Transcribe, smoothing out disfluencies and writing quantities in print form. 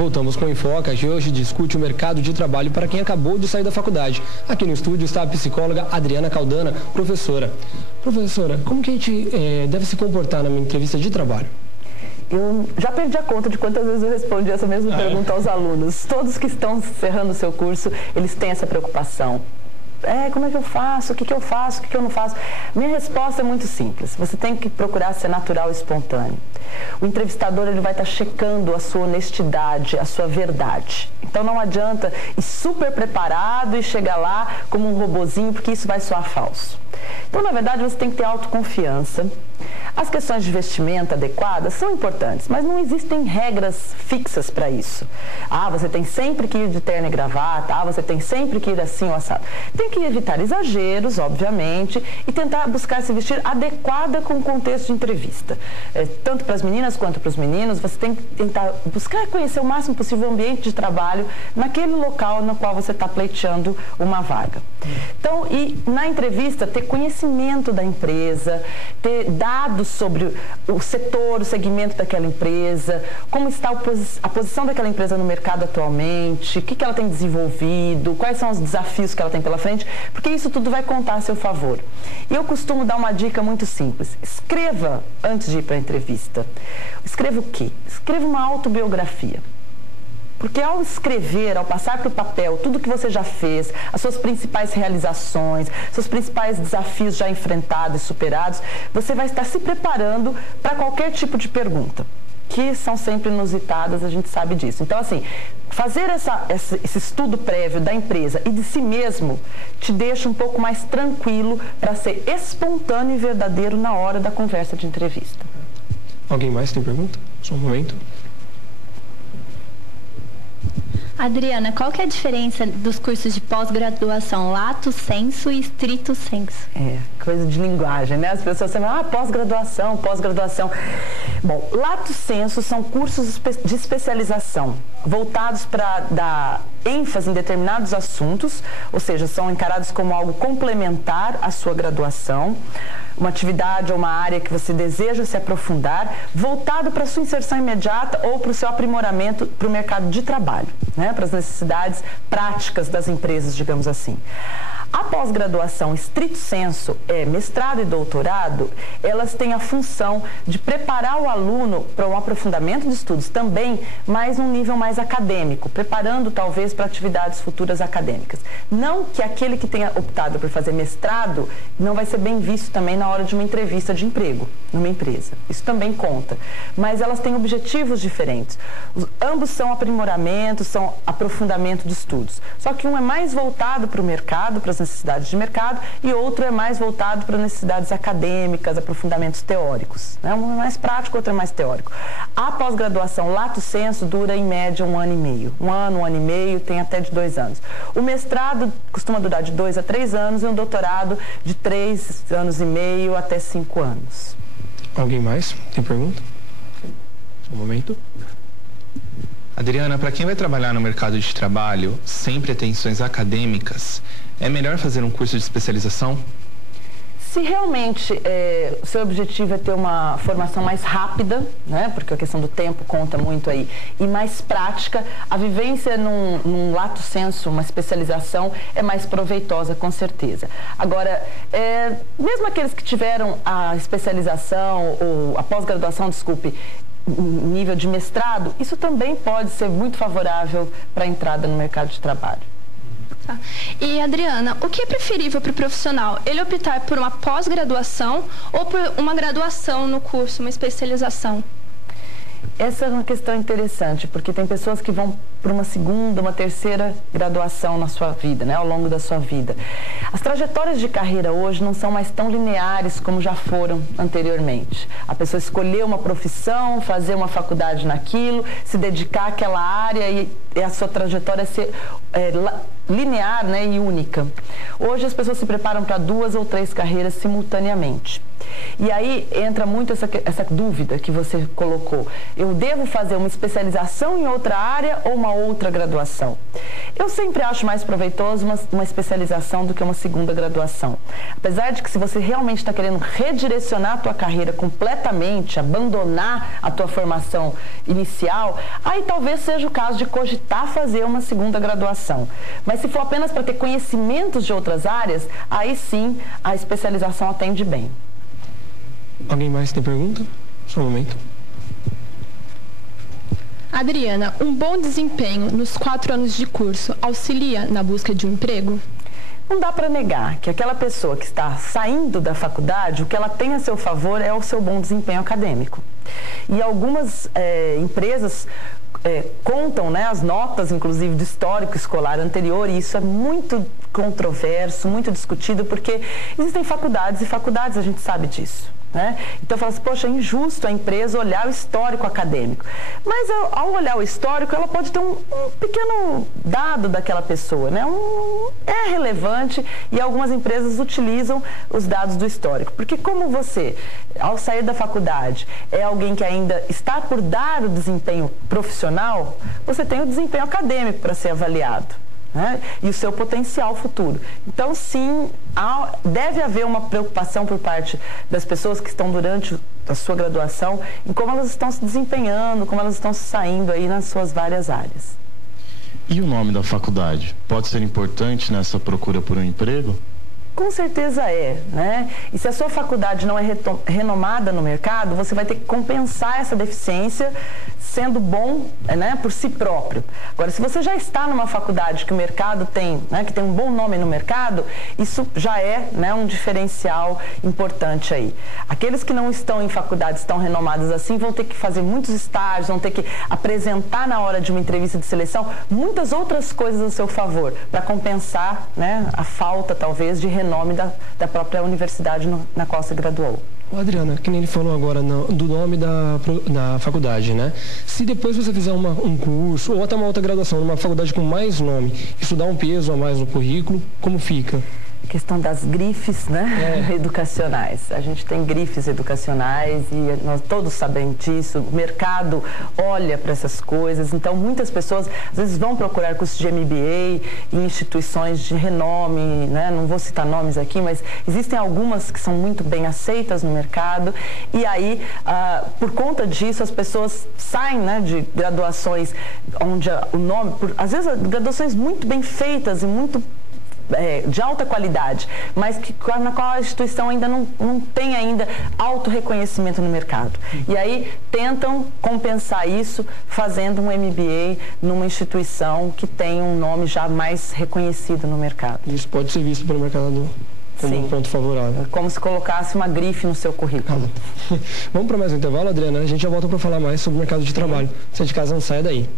Voltamos com o Enfoca, que hoje discute o mercado de trabalho para quem acabou de sair da faculdade. Aqui no estúdio está a psicóloga Adriana Caldana, professora. Professora, como que a gente deve se comportar numa entrevista de trabalho? Eu já perdi a conta de quantas vezes eu respondi essa mesma pergunta aos alunos. Todos que estão encerrando o seu curso, eles têm essa preocupação. Como é que eu faço? O que eu faço? O que eu não faço? Minha resposta é muito simples. Você tem que procurar ser natural e espontâneo. O entrevistador ele vai estar checando a sua honestidade, a sua verdade. Então não adianta ir super preparado e chegar lá como um robozinho, porque isso vai soar falso. Então, na verdade, você tem que ter autoconfiança. As questões de vestimenta adequadas são importantes, mas não existem regras fixas para isso. Você tem sempre que ir de terno e gravata, você tem sempre que ir assim ou assado. Tem que evitar exageros, obviamente, e tentar buscar se vestir adequada com o contexto de entrevista. Tanto para as meninas quanto para os meninos, você tem que tentar buscar conhecer o máximo possível o ambiente de trabalho naquele local no qual você está pleiteando uma vaga. Então, e na entrevista, ter conhecimento da empresa, ter dados sobre o setor, o segmento daquela empresa, como está a posição daquela empresa no mercado atualmente, o que ela tem desenvolvido, quais são os desafios que ela tem pela frente, porque isso tudo vai contar a seu favor. E eu costumo dar uma dica muito simples. Escreva antes de ir para a entrevista. Escreva o quê? Escreva uma autobiografia. Porque ao escrever, ao passar para o papel tudo que você já fez, as suas principais realizações, seus principais desafios já enfrentados e superados, você vai estar se preparando para qualquer tipo de pergunta, que são sempre inusitadas, a gente sabe disso. Então, assim, fazer esse estudo prévio da empresa e de si mesmo te deixa um pouco mais tranquilo para ser espontâneo e verdadeiro na hora da conversa de entrevista. Alguém mais tem pergunta? Só um momento. Adriana, qual que é a diferença dos cursos de pós-graduação lato sensu e stricto sensu? Coisa de linguagem, né? As pessoas falam, pós-graduação, pós-graduação. Bom, lato sensu são cursos de especialização voltados para dar ênfase em determinados assuntos, ou seja, são encarados como algo complementar à sua graduação, uma atividade ou uma área que você deseja se aprofundar, voltado para a sua inserção imediata ou para o seu aprimoramento para o mercado de trabalho, né? Para as necessidades práticas das empresas, digamos assim. A pós-graduação stricto sensu, mestrado e doutorado, elas têm a função de preparar o aluno para um aprofundamento de estudos também, mas num nível mais acadêmico, preparando talvez para atividades futuras acadêmicas. Não que aquele que tenha optado por fazer mestrado não vai ser bem visto também na hora de uma entrevista de emprego numa empresa. Isso também conta. Mas elas têm objetivos diferentes. Ambos são aprimoramento, são aprofundamento de estudos. Só que um é mais voltado para o mercado, para as necessidades de mercado, e outro é mais voltado para necessidades acadêmicas, aprofundamentos teóricos. Né? Um é mais prático, outro é mais teórico. A pós-graduação lato sensu dura em média 1 ano e meio. 1 ano, 1 ano e meio, tem até de 2 anos. O mestrado costuma durar de 2 a 3 anos e um doutorado de 3 anos e meio até 5 anos. Alguém mais? Tem pergunta? Um momento. Adriana, para quem vai trabalhar no mercado de trabalho sem pretensões acadêmicas, é melhor fazer um curso de especialização? Se realmente o seu objetivo é ter uma formação mais rápida, né, porque a questão do tempo conta muito aí, e mais prática, a vivência num lato sensu, uma especialização, é mais proveitosa, com certeza. Agora, mesmo aqueles que tiveram a especialização, ou a pós-graduação, desculpe, nível de mestrado, isso também pode ser muito favorável para a entrada no mercado de trabalho. Tá. E, Adriana, o que é preferível para o profissional? Ele optar por uma pós-graduação ou por uma graduação no curso, uma especialização? Essa é uma questão interessante, porque tem pessoas que vão para uma segunda, uma terceira graduação na sua vida, né, ao longo da sua vida. As trajetórias de carreira hoje não são mais tão lineares como já foram anteriormente. A pessoa escolheu uma profissão, fazer uma faculdade naquilo, se dedicar àquela área e a sua trajetória ser linear, né, e única. Hoje as pessoas se preparam para 2 ou 3 carreiras simultaneamente. E aí entra muito essa dúvida que você colocou. Eu devo fazer uma especialização em outra área ou uma uma outra graduação. Eu sempre acho mais proveitoso uma especialização do que uma segunda graduação. Apesar de que se você realmente está querendo redirecionar a tua carreira completamente, abandonar a tua formação inicial, aí talvez seja o caso de cogitar fazer uma segunda graduação. Mas se for apenas para ter conhecimentos de outras áreas, aí sim a especialização atende bem. Alguém mais tem pergunta? Só um momento. Adriana, um bom desempenho nos 4 anos de curso auxilia na busca de um emprego? Não dá para negar que aquela pessoa que está saindo da faculdade, o que ela tem a seu favor é o seu bom desempenho acadêmico. E algumas empresas contam, né, as notas, inclusive, do histórico escolar anterior, e isso é muito controverso, muito discutido, porque existem faculdades e faculdades, a gente sabe disso. Né? Então, fala assim, poxa, é injusto a empresa olhar o histórico acadêmico. Mas, ao olhar o histórico, ela pode ter um pequeno dado daquela pessoa, né? É relevante e algumas empresas utilizam os dados do histórico. Porque como você, ao sair da faculdade, é alguém que ainda está por dar o desempenho profissional, você tem o desempenho acadêmico para ser avaliado. Né? E o seu potencial futuro. Então, sim, deve haver uma preocupação por parte das pessoas que estão durante a sua graduação em como elas estão se desempenhando, como elas estão se saindo aí nas suas várias áreas. E o nome da faculdade? Pode ser importante nessa procura por um emprego? Com certeza é, né? E se a sua faculdade não é renomada no mercado, você vai ter que compensar essa deficiência sendo bom, né, por si próprio. Agora, se você já está numa faculdade que o mercado tem, né, que tem um bom nome no mercado, isso já é, né, um diferencial importante aí. Aqueles que não estão em faculdades tão renomadas assim vão ter que fazer muitos estágios, vão ter que apresentar na hora de uma entrevista de seleção muitas outras coisas a seu favor, para compensar, né, a falta, talvez, de renome da própria universidade na qual se graduou. Adriana, que nem ele falou agora do nome da faculdade, né? Se depois você fizer um curso ou até uma outra graduação numa faculdade com mais nome, isso dá um peso a mais no currículo, como fica? Questão das grifes, né, educacionais. A gente tem grifes educacionais e nós todos sabemos disso. O mercado olha para essas coisas. Então, muitas pessoas, às vezes, vão procurar cursos de MBA em instituições de renome, né? Não vou citar nomes aqui, mas existem algumas que são muito bem aceitas no mercado. E aí, por conta disso, as pessoas saem, né, de graduações onde o nome, às vezes, graduações muito bem feitas e muito de alta qualidade, mas na qual a instituição ainda não tem ainda alto reconhecimento no mercado. E aí tentam compensar isso fazendo um MBA numa instituição que tem um nome já mais reconhecido no mercado. Isso pode ser visto pelo mercado como um ponto favorável. Como se colocasse uma grife no seu currículo. Vamos para mais um intervalo, Adriana? A gente já volta para falar mais sobre o mercado de trabalho. Você de casa não saia daí.